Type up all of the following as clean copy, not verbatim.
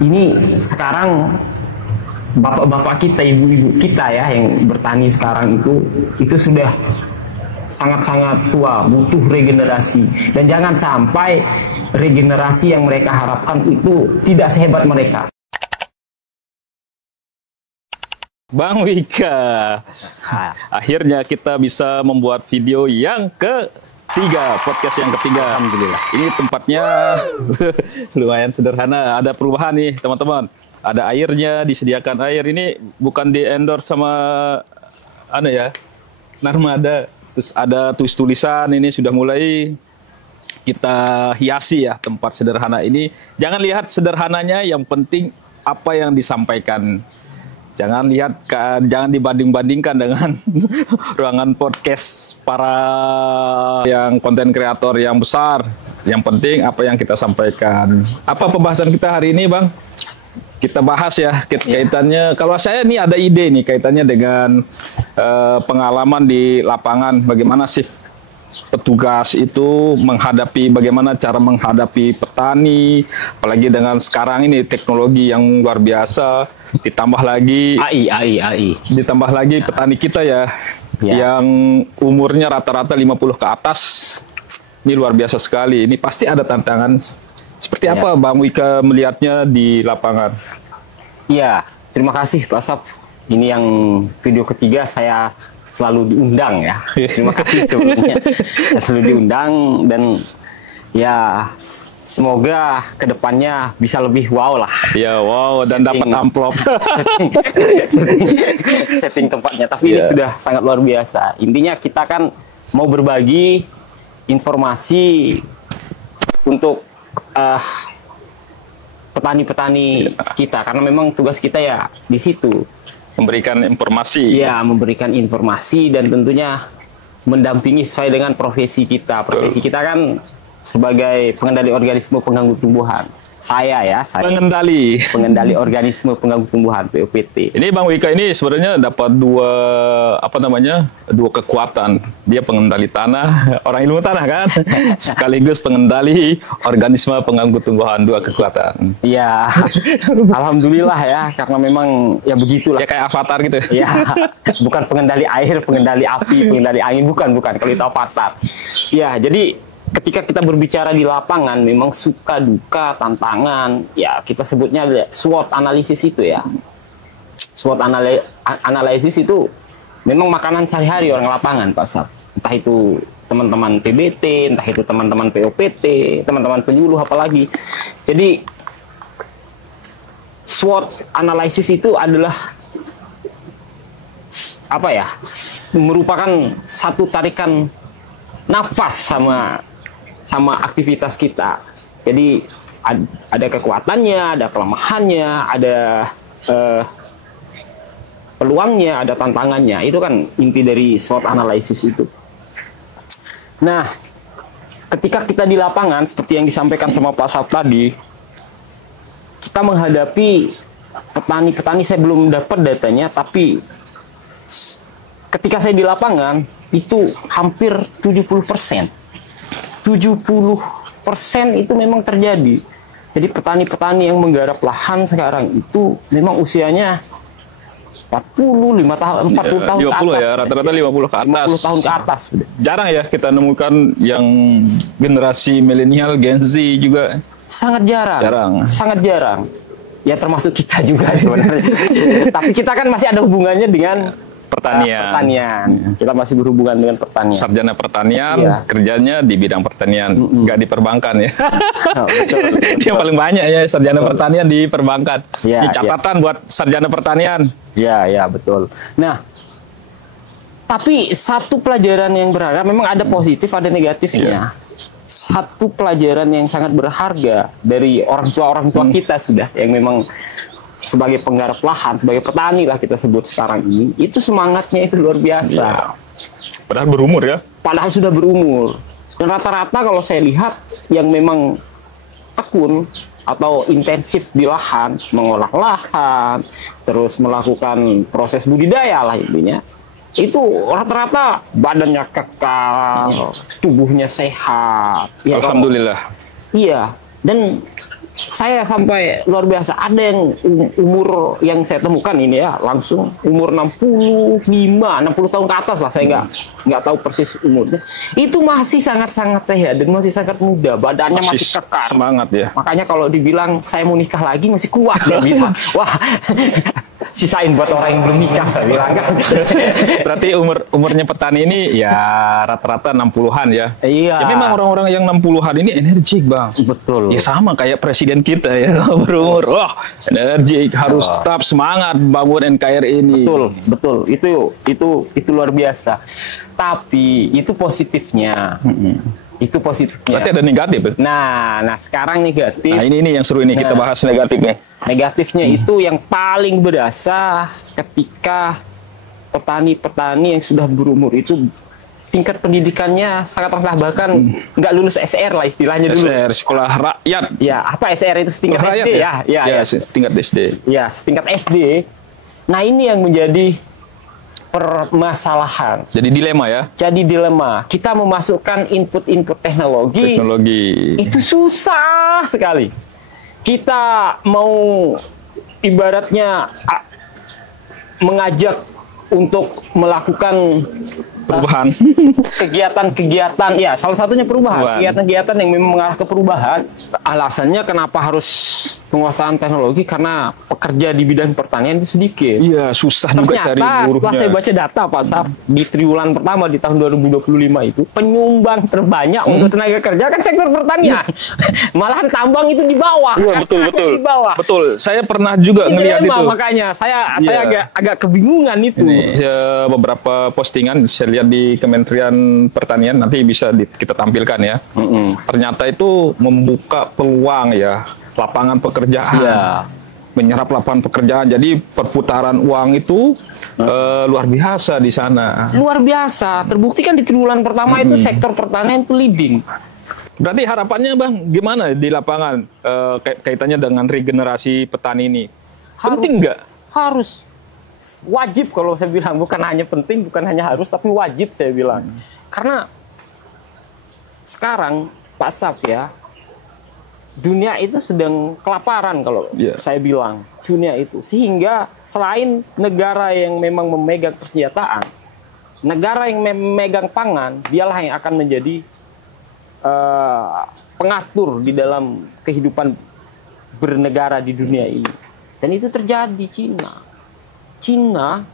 ini sekarang bapak-bapak kita, ibu-ibu kita ya yang bertani sekarang itu sudah sangat-sangat tua, butuh regenerasi. Dan jangan sampai regenerasi yang mereka harapkan itu tidak sehebat mereka. Bang Wika, akhirnya kita bisa membuat video yang ketiga, podcast yang ketiga. Alhamdulillah. Ini tempatnya lumayan sederhana, ada perubahan nih teman-teman. Ada airnya, disediakan air. Ini bukan di endorse sama Narmada. Terus ada tulisan ini sudah mulai kita hiasi ya tempat sederhana ini. Jangan lihat sederhananya, yang penting apa yang disampaikan. Jangan dibanding-bandingkan dengan ruangan podcast para yang konten kreator yang besar. Yang penting apa yang kita sampaikan. Apa pembahasan kita hari ini, Bang? Kita bahas ya kaitannya. Kalau saya ini ada ide nih kaitannya dengan pengalaman di lapangan. Bagaimana sih petugas itu bagaimana cara menghadapi petani, apalagi dengan sekarang ini teknologi yang luar biasa, ditambah lagi AI. Ditambah lagi petani kita ya, yang umurnya rata-rata 50 ke atas. Ini luar biasa sekali. Ini pasti ada tantangan. Seperti apa Bang Wika melihatnya di lapangan? Iya, terima kasih Pak Saf. Ini yang video ketiga saya selalu diundang ya. Terima kasih sebelumnya. Saya selalu diundang dan ya semoga kedepannya bisa lebih wow lah. Ya wow, dan dapat amplop. setting tempatnya. Tapi ini sudah sangat luar biasa. Intinya kita kan mau berbagi informasi untuk petani-petani kita, karena memang tugas kita ya di situ. Memberikan informasi. Ya, memberikan informasi dan tentunya mendampingi sesuai dengan profesi kita. Profesi kita kan sebagai pengendali organisme pengganggu tumbuhan. Saya pengendali organisme pengganggu tumbuhan, POPT. Ini Bang Wika ini sebenarnya dapat dua kekuatan. Dia pengendali tanah, orang ilmu tanah kan, sekaligus pengendali organisme pengganggu tumbuhan, dua kekuatan. Iya, alhamdulillah ya, karena memang ya begitulah. Ya kayak avatar gitu. Ya, bukan pengendali air, pengendali api, pengendali angin, bukan. Kalau itu avatar. Ya, jadi ketika kita berbicara di lapangan, memang suka duka, tantangan, ya kita sebutnya SWOT analisis itu ya. SWOT analisis itu memang makanan sehari-hari orang lapangan, Pak Saf. Entah itu teman-teman PBT, entah itu teman-teman POPT, teman-teman penyuluh apalagi. Jadi SWOT analisis itu adalah merupakan satu tarikan nafas sama aktivitas kita. Jadi ada kekuatannya, ada kelemahannya, ada peluangnya, ada tantangannya. Itu kan inti dari SWOT analysis itu. Nah, ketika kita di lapangan seperti yang disampaikan sama Pak Saf tadi, kita menghadapi petani-petani, saya belum dapat datanya, tapi ketika saya di lapangan itu hampir 70%. 70% itu memang terjadi. Jadi petani-petani yang menggarap lahan sekarang itu memang usianya 40 tahun ke atas. Ya, rata-rata 50 ke atas. 50 tahun ke atas. Jarang ya kita nemukan yang generasi milenial, Gen Z juga. Sangat jarang. Sangat jarang. Ya termasuk kita juga sebenarnya. Tapi kita kan masih ada hubungannya dengan pertanian. Kita masih berhubungan dengan pertanian. Sarjana pertanian, kerjanya di bidang pertanian, nggak di perbankan ya. Betul. Yang paling banyak ya sarjana pertanian di perbankan. Ini catatan buat sarjana pertanian. Ya, betul. Nah, tapi satu pelajaran yang berharga, memang ada positif, ada negatifnya. Satu pelajaran yang sangat berharga dari orang tua kita sudah, yang memang sebagai penggarap lahan, sebagai petani lah kita sebut sekarang ini, itu semangatnya itu luar biasa. Padahal berumur ya? Padahal sudah berumur. Dan rata-rata kalau saya lihat yang memang tekun atau intensif di lahan, mengolah lahan, terus melakukan proses budidaya lah intinya, itu rata-rata badannya kekal, tubuhnya sehat. Ya, alhamdulillah. Iya, dan saya sampai luar biasa. Ada yang umur yang saya temukan ini ya, langsung umur 65, 60 tahun ke atas lah. Saya nggak tahu persis umurnya. Itu masih sangat-sangat sehat dan masih sangat muda. Badannya masih kekar. Semangat ya. Makanya kalau dibilang saya mau nikah lagi masih kuat dia bilang. Wah, sisain buat orang yang belum nikah saya bilang kan. Berarti umurnya petani ini ya rata-rata 60-an ya. Iya. Ya memang orang-orang yang 60-an ini energik, Bang. Betul. Ya sama kayak presiden kita ya, berumur wah energik, harus tetap semangat bangun NKRI ini. Betul, betul. Itu luar biasa. Tapi itu positifnya. Itu positifnya. Berarti ada negatif. Nah, sekarang negatif. Nah, ini yang seru ini kita bahas negatifnya. Negatifnya itu yang paling berasa ketika petani-petani yang sudah berumur itu tingkat pendidikannya sangat rendah, bahkan nggak lulus SR lah istilahnya dulu. SR, sekolah rakyat. Ya, apa SR itu setingkat Sekolah SD rakyat, ya? Ya, setingkat SD. Ya, setingkat SD. Nah, ini yang menjadi permasalahan. Jadi dilema ya. Jadi dilema. Kita memasukkan input-input teknologi. Itu susah sekali. Kita mau ibaratnya mengajak untuk melakukan perubahan. Kegiatan-kegiatan, ya salah satunya perubahan. Kegiatan-kegiatan yang memang mengarah ke perubahan. Alasannya kenapa harus penguasaan teknologi, karena pekerja di bidang pertanian itu sedikit. Iya, susah juga cari buruhnya. Setelah saya baca data Pak Saf, di triwulan pertama di tahun 2025 itu penyumbang terbanyak untuk tenaga kerja kan sektor pertanian. Malahan tambang itu di bawah. Iya, betul. Di bawah. Betul. Saya pernah juga ngelihat itu. Makanya saya agak kebingungan itu. Beberapa postingan saya lihat di Kementerian Pertanian, nanti bisa kita tampilkan ya. Ternyata itu membuka peluang ya, lapangan pekerjaan. Menyerap lapangan pekerjaan. Jadi perputaran uang itu luar biasa di sana. Luar biasa. Terbukti kan di triwulan pertama itu sektor pertanian itu leading. Berarti harapannya Bang gimana di lapangan kaitannya dengan regenerasi petani ini? Penting nggak? Harus. Wajib kalau saya bilang, bukan hanya penting, bukan hanya harus, tapi wajib saya bilang. Karena sekarang Pak Saf ya, dunia itu sedang kelaparan kalau saya bilang, dunia itu. Sehingga selain negara yang memang memegang persenjataan, negara yang memegang pangan, dialah yang akan menjadi pengatur di dalam kehidupan bernegara di dunia ini. Dan itu terjadi Cina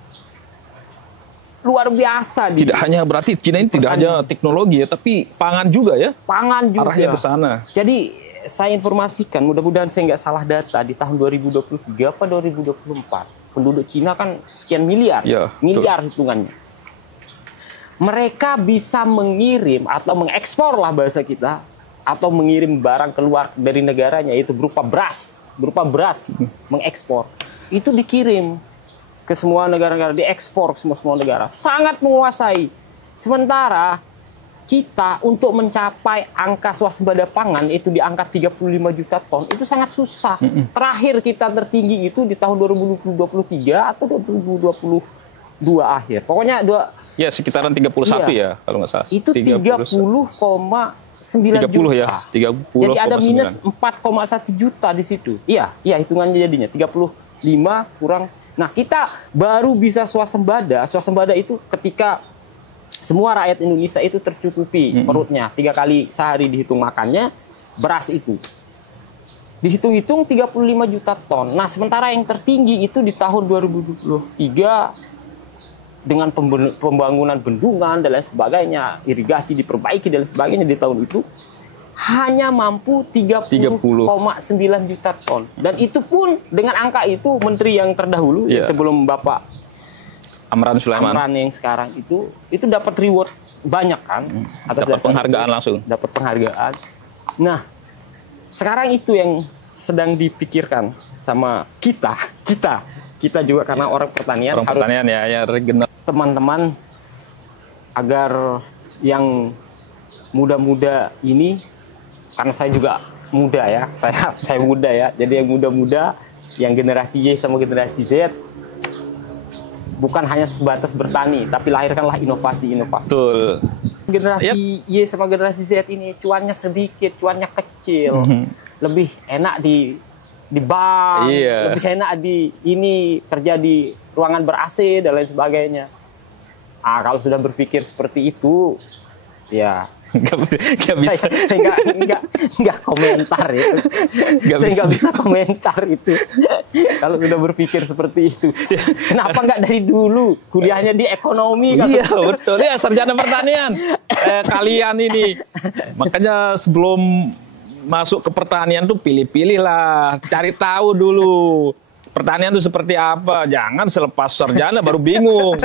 luar biasa. Tidak hanya berarti Cina ini tidak hanya teknologi ya, tapi pangan juga ya. Pangan juga. Arahnya ke sana. Jadi saya informasikan, mudah-mudahan saya nggak salah data, di tahun 2023 apa 2024 penduduk Cina kan sekian miliar, miliar hitungannya. Mereka bisa mengirim atau mengekspor lah bahasa kita, atau mengirim barang keluar dari negaranya, itu berupa beras, mengekspor. Itu dikirim ke semua negara-negara, diekspor ke semua negara, sangat menguasai. Sementara kita untuk mencapai angka swasembada pangan itu di angka 35 juta ton, itu sangat susah. Terakhir kita tertinggi itu di tahun 2023 atau 2022 akhir. Pokoknya sekitaran 31 ya kalau nggak salah. Itu 30,9 juta. Ya, 30, jadi ada minus 4,1 juta di situ. Iya, hitungannya jadinya 35 kurang. Nah, kita baru bisa swasembada. Swasembada itu ketika semua rakyat Indonesia itu tercukupi perutnya 3 kali sehari dihitung makannya, beras itu. Dihitung-hitung 35 juta ton. Nah, sementara yang tertinggi itu di tahun 2023 dengan pembangunan bendungan dan lain sebagainya, irigasi diperbaiki dan lain sebagainya di tahun itu hanya mampu 30,9 juta ton. Dan itu pun dengan angka itu menteri yang terdahulu sebelum Bapak Amran Sulaiman yang sekarang itu dapat reward banyak kan, dapat penghargaan langsung. Dapat penghargaan. Nah, sekarang itu yang sedang dipikirkan sama kita juga karena orang pertanian teman-teman agar yang muda-muda ini, karena saya juga muda ya, saya muda ya, jadi yang muda-muda, yang generasi Y sama generasi Z, bukan hanya sebatas bertani, tapi lahirkanlah inovasi-inovasi. Betul. Generasi Y sama generasi Z ini cuannya sedikit, cuannya kecil. lebih enak di bank, Iya. lebih enak di ini kerja di ruangan ber-AC dan lain sebagainya. Kalau sudah berpikir seperti itu, ya Nggak bisa. saya nggak komentar itu. Saya nggak bisa komentar itu. Kalau sudah berpikir seperti itu, kenapa nggak dari dulu kuliahnya di ekonomi? Iya betul ya, sarjana pertanian kalian ini. Makanya sebelum masuk ke pertanian tuh pilih-pilih lah, cari tahu dulu pertanian itu seperti apa. Jangan selepas sarjana baru bingung.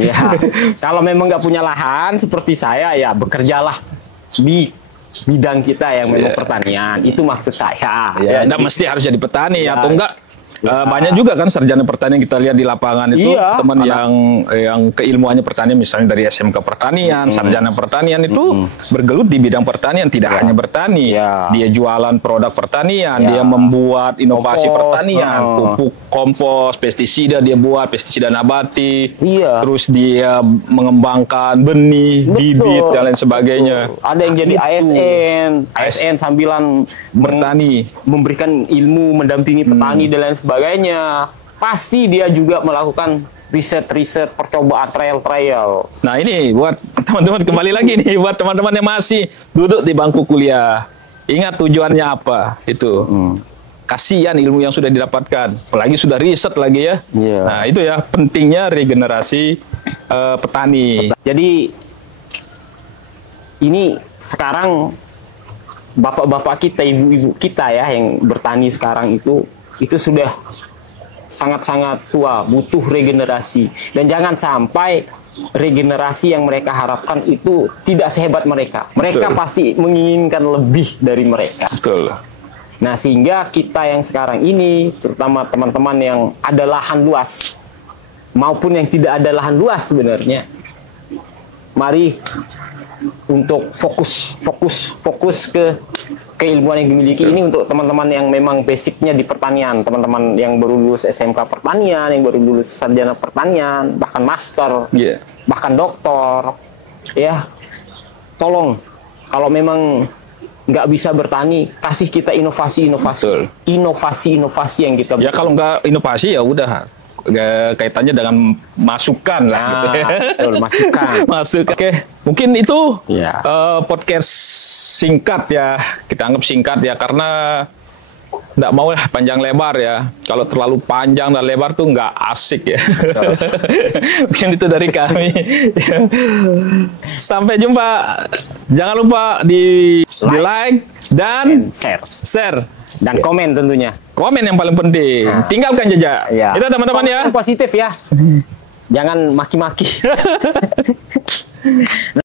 Ya, kalau memang nggak punya lahan seperti saya, ya bekerjalah di bidang kita yang memang pertanian. Itu maksud saya. Ya, Jadi, nggak mesti harus jadi petani Ya. atau enggak. Ya. Banyak juga kan sarjana pertanian kita lihat di lapangan itu, Iya, teman yang keilmuannya pertanian, misalnya dari SMK pertanian, sarjana pertanian itu bergelut di bidang pertanian, tidak hanya bertani. Ya. Dia jualan produk pertanian, Ya. dia membuat inovasi Kompos, pertanian, pupuk, kompos, pestisida dia buat, pestisida nabati. Iya. Terus dia mengembangkan benih, Betul. bibit dan lain sebagainya. Ada yang jadi ASN sambilan Bertani. memberikan ilmu, mendampingi petani dan lain sebagainya. Pasti dia juga melakukan riset-riset, percobaan, trial-trial. Nah ini buat teman-teman, kembali lagi nih buat teman-teman yang masih duduk di bangku kuliah. Ingat tujuannya apa itu. Kasihan ilmu yang sudah didapatkan, apalagi sudah riset lagi ya. Iya. Nah itu ya pentingnya regenerasi petani. Jadi ini sekarang bapak-bapak kita, ibu-ibu kita ya yang bertani sekarang itu sudah sangat-sangat tua, butuh regenerasi. Dan jangan sampai regenerasi yang mereka harapkan itu tidak sehebat mereka. Mereka Betul. pasti menginginkan lebih dari mereka. Betul. Nah, sehingga kita yang sekarang ini, terutama teman-teman yang ada lahan luas, maupun yang tidak ada lahan luas sebenarnya, mari untuk fokus ke keilmuan yang dimiliki ini untuk teman-teman yang memang basicnya di pertanian, teman-teman yang baru lulus SMK pertanian, yang baru lulus sarjana pertanian, bahkan master, Iya. bahkan doktor, ya tolong kalau memang nggak bisa bertani, kasih kita Betul. inovasi yang kita Ya kalau nggak inovasi ya udah kaitannya dengan masukan lah. Nah, betul, masukan. Masuk. Oke, mungkin itu Ya. podcast singkat ya. Kita anggap singkat ya karena nggak mau lah panjang lebar ya. Kalau terlalu panjang dan lebar tuh nggak asik ya. Mungkin itu dari kami. Sampai jumpa. Jangan lupa di like dan share. Dan komen tentunya. Komen yang paling penting. Nah. Tinggalkan jejak. Ya. Itu teman-teman ya. Positif ya. Jangan maki-maki.